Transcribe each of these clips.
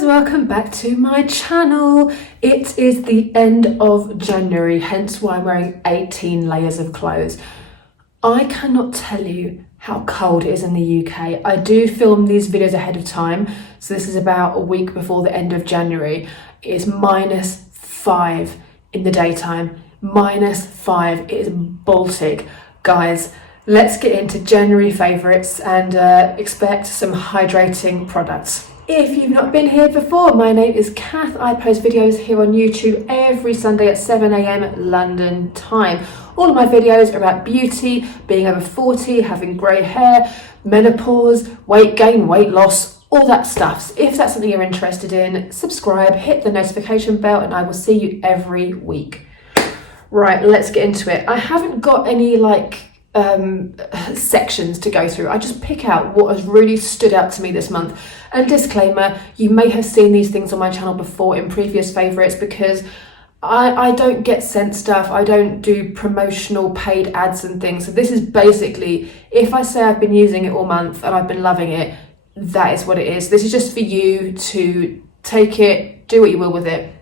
guys, welcome back to my channel. It is the end of January, hence why I'm wearing 18 layers of clothes. I cannot tell you how cold it is in the UK. I do film these videos ahead of time, so this is about a week before the end of January. It is -5 in the daytime, -5, it is Baltic. Guys, let's get into January favourites and expect some hydrating products. If you've not been here before, my name is Kath. I post videos here on YouTube every Sunday at 7 AM London time. All of my videos are about beauty, being over 40, having grey hair, menopause, weight gain, weight loss, all that stuff. So if that's something you're interested in, subscribe, hit the notification bell, and I will see you every week. Right, let's get into it. I haven't got any sections to go through. I just pick out what has really stood out to me this month. And disclaimer, you may have seen these things on my channel before in previous favourites, because I don't get sent stuff. I don't do promotional paid ads and things. So this is basically, if I say I've been using it all month and I've been loving it, that is what it is. This is just for you to take it, do what you will with it.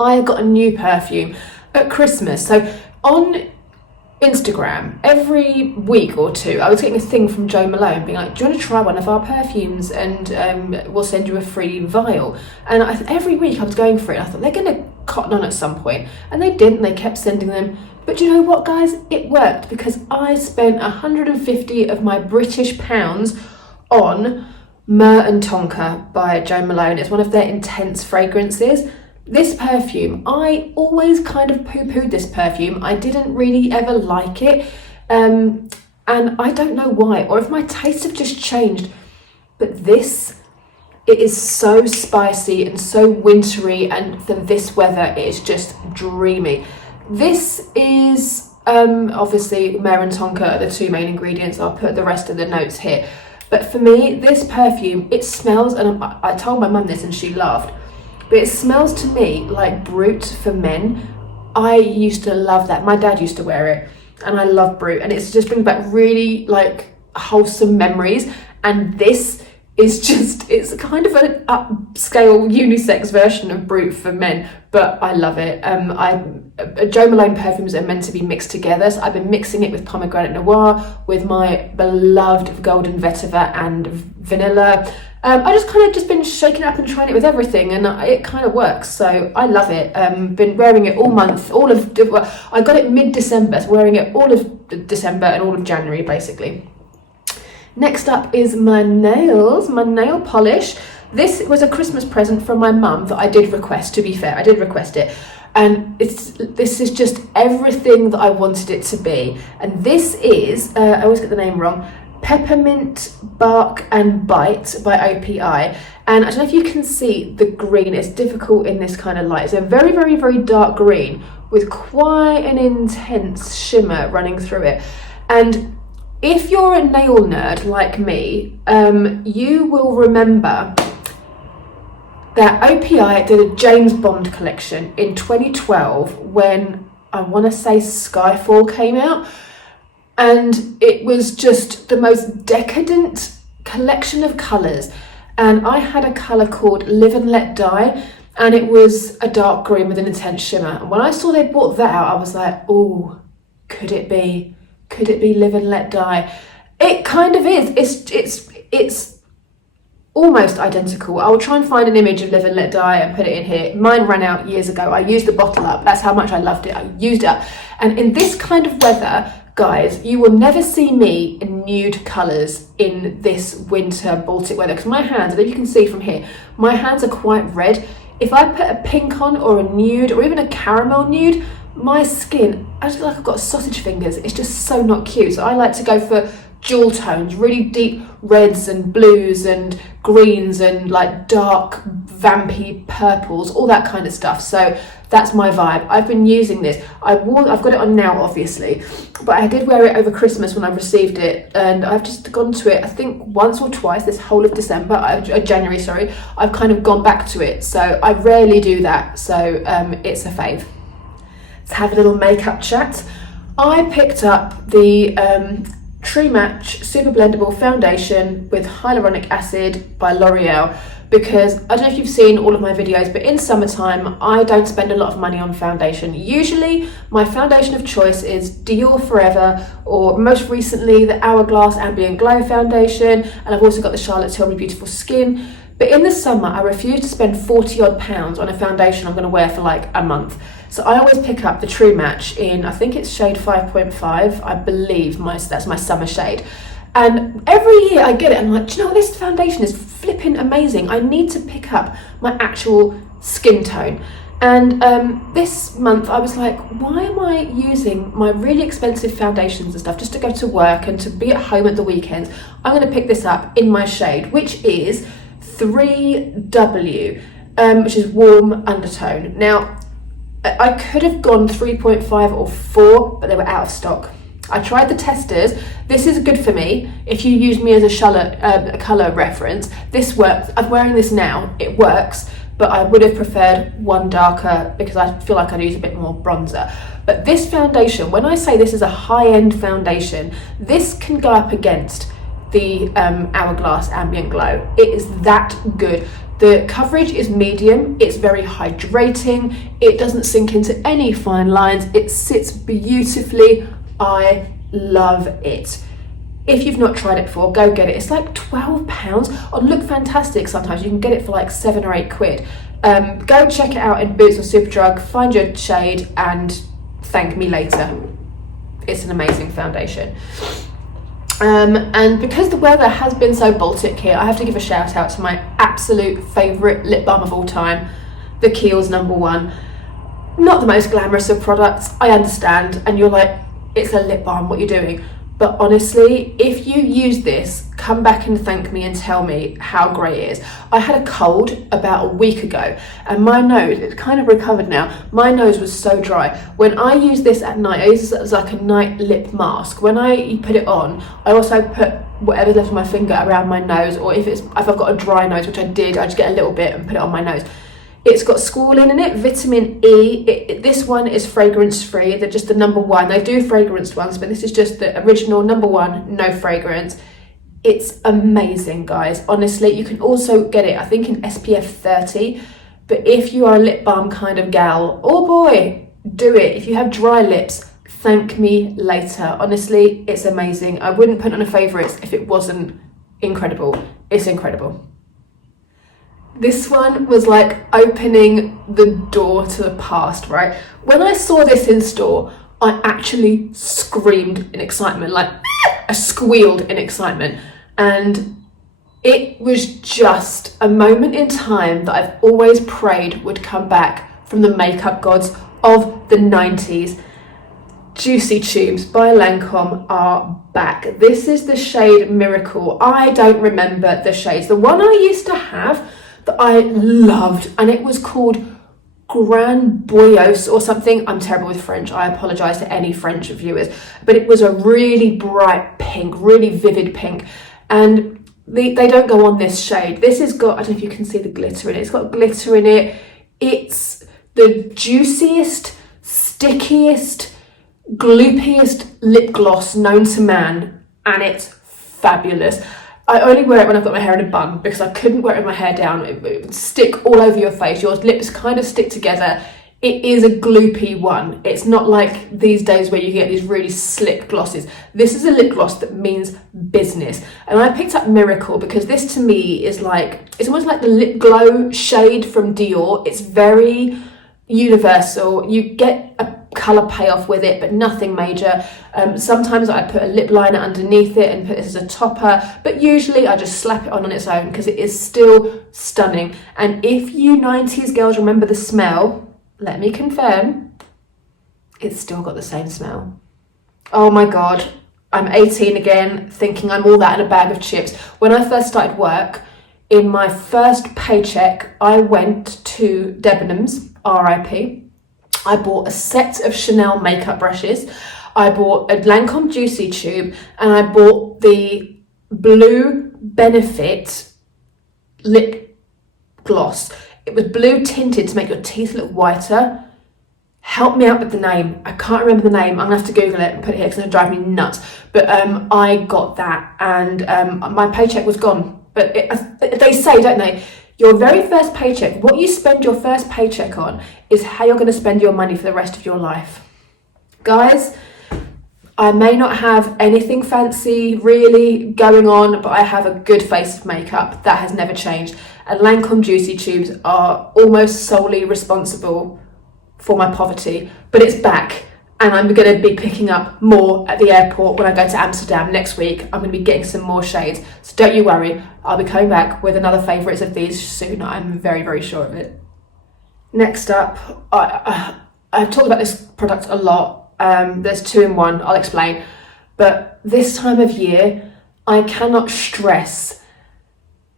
I got a new perfume at Christmas. So on Instagram, every week or two, I was getting a thing from Malone being like, do you want to try one of our perfumes, and we'll send you a free vial. And every week I was going for it. I thought they're going to cotton on at some point, and they didn't. They kept sending them. But you know what, guys, it worked, because I spent 150 of my British pounds on Myrrh and Tonka by Malone. It's one of their intense fragrances. This perfume, I always kind of poo-pooed this perfume. I didn't really ever like it, and I don't know why, or if my tastes have just changed, but this, it is so spicy and so wintry, and for this weather it is just dreamy. This is obviously Myrrh and Tonka are the two main ingredients. I'll put the rest of the notes here, but for me, this perfume, it smells, and I told my mum this and she laughed, but it smells to me like Brut for men. I used to love that. My dad used to wear it, and I love Brut, and it's just brings back really wholesome memories. And this is just, it's kind of an upscale unisex version of Brut for men, but I love it. Malone perfumes are meant to be mixed together, so I've been mixing it with Pomegranate Noir, with my beloved Golden Vetiver and Vanilla. I just kind of just been shaking it up and trying it with everything, and it kind of works, so I love it. Been wearing it all month, I got it mid-December, so wearing it all of December and all of January basically. Next up is my nails, my nail polish. This was a Christmas present from my mum that I did request, to be fair, I did request it. And this is just everything that I wanted it to be. And this is, I always get the name wrong, Peppermint Bark and Bite by OPI. And I don't know if you can see the green, it's difficult in this kind of light. It's a very, very, very dark green with quite an intense shimmer running through it. And if you're a nail nerd like me, you will remember that OPI did a James Bond collection in 2012 when, I want to say, Skyfall came out. And it was just the most decadent collection of colours. And I had a colour called Live and Let Die, and it was a dark green with an intense shimmer. And when I saw they brought that out, I was like, oh, could it be Live and Let Die? It kind of is. It's almost identical. I will try and find an image of Live and Let Die and put it in here. Mine ran out years ago. I used the bottle up. That's how much I loved it. I used it up. And in this kind of weather, guys, you will never see me in nude colours in this winter Baltic weather, because my hands, I don't know if you can see from here, my hands are quite red. If I put a pink on, or a nude, or even a caramel nude, my skin, I just feel like I've got sausage fingers. It's just so not cute. So I like to go for jewel tones, really deep reds and blues and greens and like dark vampy purples, all that kind of stuff. So that's my vibe. I've been using this. I've got it on now, obviously, but I did wear it over Christmas when I received it, and I've just gone to it, I think once or twice this whole of January, sorry. I've kind of gone back to it, so I rarely do that, so it's a fave. Let's have a little makeup chat. I picked up the True Match Super Blendable Foundation with Hyaluronic Acid by L'Oreal because I don't know if you've seen all of my videos, but in summertime I don't spend a lot of money on foundation. Usually my foundation of choice is Dior Forever, or most recently the Hourglass Ambient Glow foundation, and I've also got the Charlotte Tilbury Beautiful Skin. But in the summer I refuse to spend 40 odd pounds on a foundation I'm going to wear for like a month. So I always pick up the True Match in, I think it's shade 5.5, I believe that's my summer shade. And every year I get it and I'm like, do you know what, this foundation is flipping amazing. I need to pick up my actual skin tone. And this month I was like, why am I using my really expensive foundations and stuff just to go to work and to be at home at the weekends? I'm going to pick this up in my shade, which is 3W, which is warm undertone. Now, I could have gone 3.5 or 4, but they were out of stock. I tried the testers. This is good for me. If you use me as a colour reference, this works. I'm wearing this now, it works, but I would have preferred one darker because I feel like I'd use a bit more bronzer. But this foundation, when I say this is a high-end foundation, this can go up against the Hourglass Ambient Glow. It is that good. The coverage is medium, it's very hydrating, it doesn't sink into any fine lines, it sits beautifully. I love it. If you've not tried it before, go get it. It's like £12 on Look Fantastic sometimes. You can get it for like 7 or 8 quid. Go check it out in Boots or Superdrug, find your shade and thank me later. It's an amazing foundation. And because the weather has been so Baltic here, I have to give a shout out to my absolute favourite lip balm of all time, the Kiehl's #1. Not the most glamorous of products, I understand, and you're like, it's a lip balm, what you're doing. But honestly, if you use this, come back and thank me and tell me how great it is. I had a cold about a week ago and my nose, it's kind of recovered now, my nose was so dry. When I use this at night, I use this as like a night lip mask. When I put it on, I also put whatever's left of my finger around my nose, or if I've got a dry nose, which I did, I just get a little bit and put it on my nose. It's got squalene in it, vitamin E. This one is fragrance free. They're just the #1. They do fragranced ones, but this is just the original #1, no fragrance. It's amazing, guys. Honestly, you can also get it, I think, in SPF 30. But if you are a lip balm kind of gal, oh boy, do it. If you have dry lips, thank me later. Honestly, it's amazing. I wouldn't put it on a favourites if it wasn't incredible. It's incredible. This one was like opening the door to the past, right? When I saw this in store, I actually screamed in excitement, like I squealed in excitement. And it was just a moment in time that I've always prayed would come back from the makeup gods of the 90s. Juicy Tubes by Lancome are back. This is the shade Miracle. I don't remember the shades. The one I used to have that I loved, and it was called Grand Boyos or something. I'm terrible with French. I apologise to any French viewers, but it was a really bright pink, really vivid pink, and they don't go on this shade. This has got, I don't know if you can see the glitter in it. It's got glitter in it. It's the juiciest, stickiest, gloopiest lip gloss known to man, and it's fabulous. I only wear it when I've got my hair in a bun because I couldn't wear it with my hair down. It would stick all over your face. Your lips kind of stick together. It is a gloopy one. It's not like these days where you get these really slick glosses. This is a lip gloss that means business. And I picked up Miracle because this to me is like, it's almost like the lip glow shade from Dior. It's very universal. You get a colour payoff with it, but nothing major. Sometimes I put a lip liner underneath it and put this as a topper, but usually I just slap it on its own because it is still stunning. And if you 90s girls remember the smell, let me confirm, it's still got the same smell. Oh my God, I'm 18 again, thinking I'm all that in a bag of chips. When I first started work, in my first paycheck, I went to Debenhams, RIP. I bought a set of Chanel makeup brushes, I bought a Lancome Juicy Tube, and I bought the Blue Benefit lip gloss. It was blue tinted to make your teeth look whiter. Help me out with the name. I can't remember the name. I'm gonna have to Google it and put it here because it's gonna drive me nuts. But I got that, and my paycheck was gone. But they say, don't they, Your very first paycheck, what you spend your first paycheck on, is how you're going to spend your money for the rest of your life. Guys, I may not have anything fancy really going on, but I have a good face of makeup. That has never changed. And Lancome Juicy Tubes are almost solely responsible for my poverty, but it's back. And I'm going to be picking up more at the airport when I go to Amsterdam next week. I'm going to be getting some more shades. So don't you worry, I'll be coming back with another favourites of these soon. I'm very, very sure of it. Next up, I've talked about this product a lot. There's 2 in 1, I'll explain. But this time of year, I cannot stress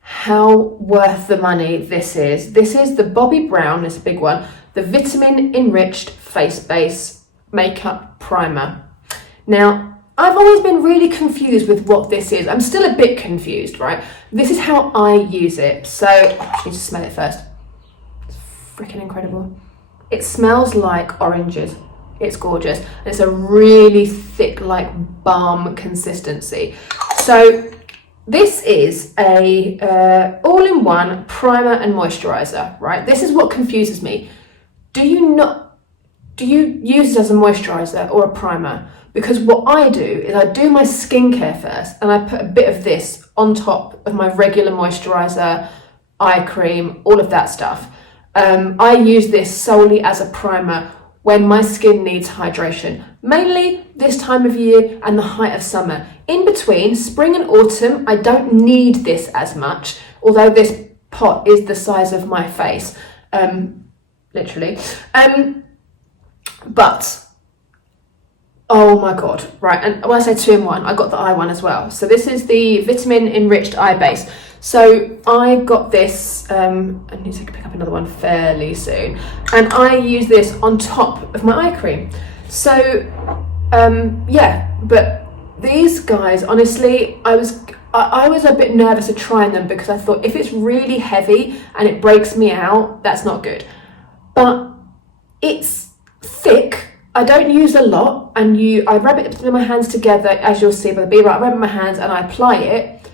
how worth the money this is. This is the Bobbi Brown, it's a big one, the Vitamin Enriched Face Base Makeup Primer. Now, I've always been really confused with what this is. I'm still a bit confused, right? This is how I use it. So, I need to smell it first. It's freaking incredible. It smells like oranges. It's gorgeous. And it's a really thick, like balm consistency. So, this is a all-in-one primer and moisturizer, right? This is what confuses me. Do you use it as a moisturizer or a primer? Because what I do is I do my skincare first and I put a bit of this on top of my regular moisturizer, eye cream, all of that stuff. I use this solely as a primer when my skin needs hydration, mainly this time of year and the height of summer. In between spring and autumn, I don't need this as much, although this pot is the size of my face, literally. But, oh my god, right, and when I say 2 in 1, I got the eye one as well. So this is the Vitamin Enriched Eye Base. So I got this, I need to pick up another one fairly soon, and I use this on top of my eye cream. So, yeah, but these guys, honestly, I was a bit nervous of trying them because I thought if it's really heavy and it breaks me out, that's not good. But it's thick. I don't use a lot, and I rub it in my hands together, as you'll see by the B-roll. I rub it in my hands and I apply it,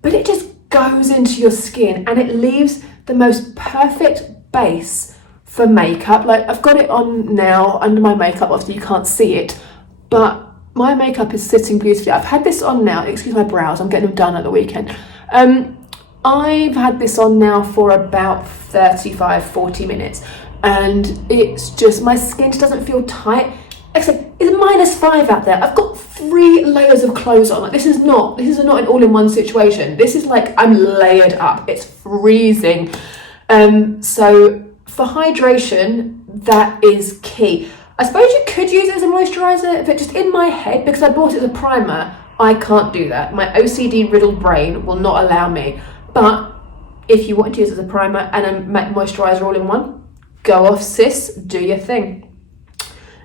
but it just goes into your skin and it leaves the most perfect base for makeup. Like, I've got it on now under my makeup, obviously you can't see it, but my makeup is sitting beautifully. I've had this on now, excuse my brows, I'm getting them done at the weekend. I've had this on now for about 35-40 minutes. And it's just, my skin just doesn't feel tight, except it's -5 out there. I've got 3 layers of clothes on. Like, this is not an all-in-one situation. This is like, I'm layered up. It's freezing. So for hydration, that is key. I suppose you could use it as a moisturizer, but just in my head, because I bought it as a primer, I can't do that. My OCD riddled brain will not allow me. But if you want to use it as a primer and a moisturizer all in one, go off, sis, do your thing.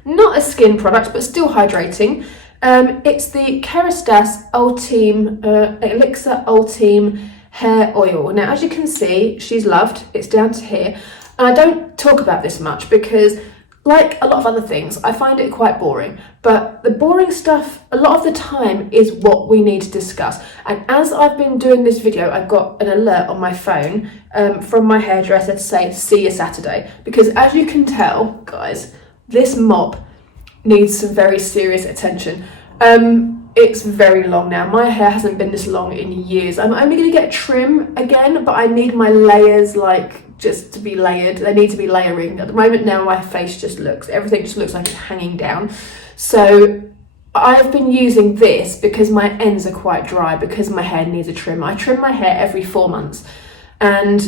Not a skin product, but still hydrating. It's the Kerastase Ultime Elxir Ultime Hair Oil. Now, as you can see, she's loved. It's down to here. And I don't talk about this much because, like a lot of other things, I find it quite boring. But the boring stuff, a lot of the time, is what we need to discuss. And as I've been doing this video, I've got an alert on my phone from my hairdresser to say, see you Saturday. Because as you can tell, guys, this mop needs some very serious attention. It's very long now. My hair hasn't been this long in years. I'm only going to get trim again, but I need my layers, like, just to be layered. They need to be layering. At the moment now, my face everything just looks like it's hanging down. So I've been using this because my ends are quite dry, because my hair needs a trim. I trim my hair every 4 months. And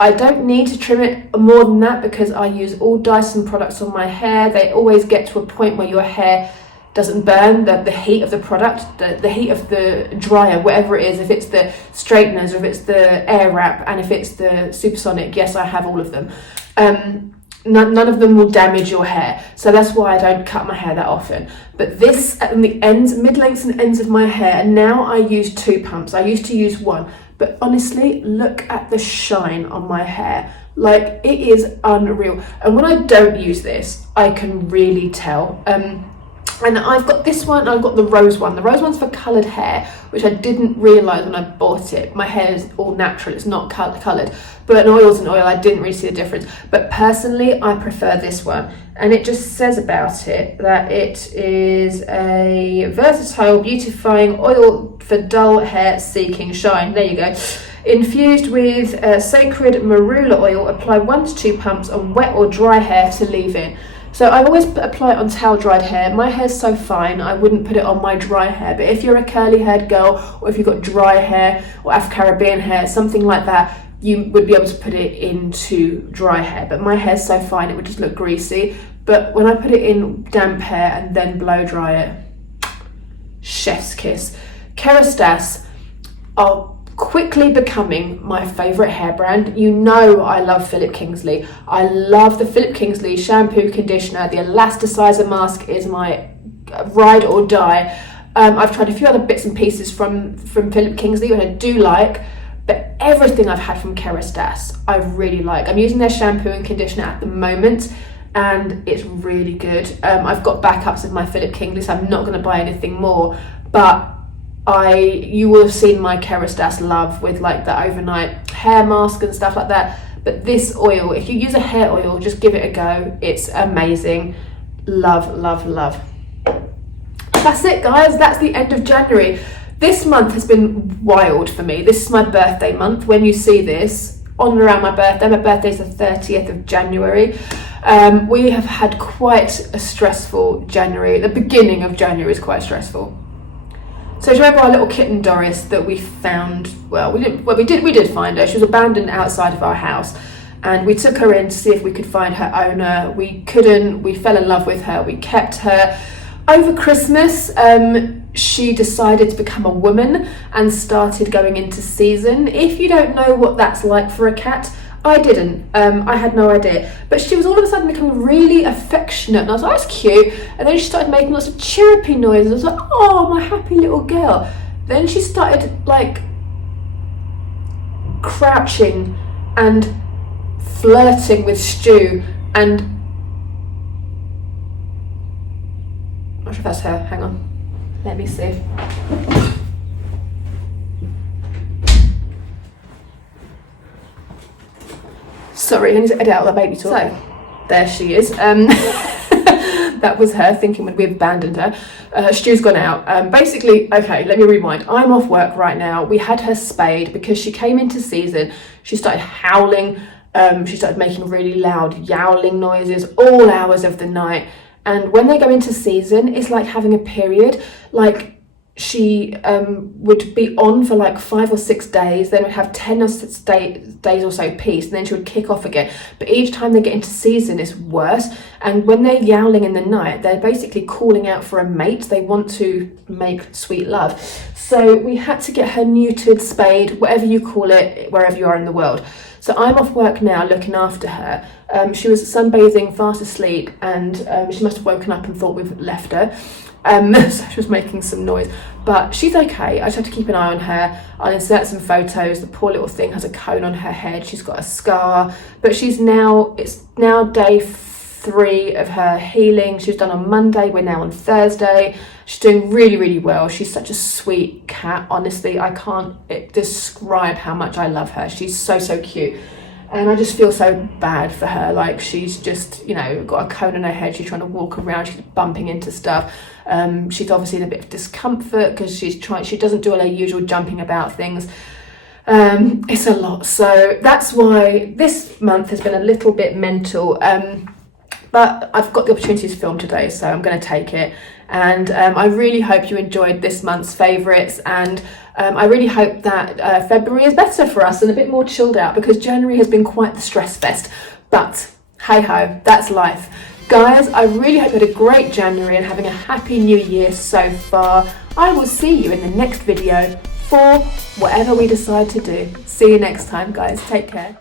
I don't need to trim it more than that because I use all Dyson products on my hair. They always get to a point where your hair doesn't burn, the heat of the product, the heat of the dryer, whatever it is, if it's the straighteners, or if it's the air wrap, and if it's the supersonic, yes, I have all of them. None of them will damage your hair, so that's why I don't cut my hair that often. But this, at the ends, mid-lengths and ends of my hair, and now I use 2 pumps. I used to use 1, but honestly, look at the shine on my hair. Like, it is unreal. And when I don't use this, I can really tell. And I've got this one, I've got the rose one. The rose one's for coloured hair, which I didn't realise when I bought it. My hair is all natural, it's not coloured. But an oil's an oil, I didn't really see the difference. But personally, I prefer this one. And it just says about it that it is a versatile, beautifying oil for dull hair seeking shine. There you go. Infused with sacred marula oil, apply 1 to 2 pumps on wet or dry hair to leave in. So I always apply it on towel dried hair. My hair's so fine, I wouldn't put it on my dry hair. But if you're a curly haired girl, or if you've got dry hair or Afro-Caribbean hair, something like that, you would be able to put it into dry hair. But my hair's so fine, it would just look greasy. But when I put it in damp hair and then blow dry it, chef's kiss. Kerastase are quickly becoming my favourite hair brand. You know I love Philip Kingsley. I love the Philip Kingsley shampoo, conditioner. The elasticizer mask is my ride or die. I've tried a few other bits and pieces from Philip Kingsley, which I do like, but everything I've had from Kerastase I really like. I'm using their shampoo and conditioner at the moment, and it's really good. I've got backups of my Philip Kingsley, so I'm not going to buy anything more, but you will have seen my Kerastase love with like the overnight hair mask and stuff like that. But this oil, if you use a hair oil, just give it a go. It's amazing. Love, love, love. That's it, guys. That's the end of January. This month has been wild for me. This is my birthday month. When you see this, on and around my birthday's the 30th of January. We have had quite a stressful January. The beginning of January is quite stressful. So do you remember our little kitten Doris that we found? Well, we did find her. She was abandoned outside of our house, and we took her in to see if we could find her owner. We couldn't. We fell in love with her. We kept her. Over Christmas, she decided to become a woman and started going into season. If you don't know what that's like for a cat, I didn't. I had no idea. But she was all of a sudden becoming really affectionate, and I was like, that's cute. And then she started making lots of chirpy noises. I was like, oh, my happy little girl. Then she started like crouching and flirting with Stu, and I'm not sure if that's her. Hang on. Let me see. Sorry, I need to edit out the baby talk. So, there she is. That was her thinking when we abandoned her. Stu's gone out. Basically, okay, let me rewind. I'm off work right now. We had her spayed because she came into season. She started howling. She started making really loud yowling noises all hours of the night. And when they go into season, it's like having a period. Like, she would be on for like 5 or 6 days, then would have 10 or 6 days or so peace, and then she would kick off again. But each time they get into season, it's worse. And when they're yowling in the night, they're basically calling out for a mate. They want to make sweet love. So we had to get her neutered, spayed, whatever you call it, wherever you are in the world. So I'm off work now looking after her. She was sunbathing, fast asleep, and she must have woken up and thought we've left her. So she was making some noise, but she's okay. I just have to keep an eye on her. I'll insert some photos. The poor little thing has a cone on her head. She's got a scar, but it's now day 3 of her healing. She was done on Monday. We're now on Thursday. She's doing really, really well. She's such a sweet cat. Honestly, I can't describe how much I love her. She's so, so cute. And I just feel so bad for her. Like, she's just, got a cone on her head. She's trying to walk around. She's bumping into stuff. She's obviously in a bit of discomfort because she doesn't do all her usual jumping about things. It's a lot. So that's why this month has been a little bit mental. But I've got the opportunity to film today, so I'm going to take it. And I really hope you enjoyed this month's favourites, and I really hope that February is better for us and a bit more chilled out, because January has been quite the stress fest. But hey ho, that's life. Guys, I really hope you had a great January and having a happy new year so far. I will see you in the next video for whatever we decide to do. See you next time, guys. Take care.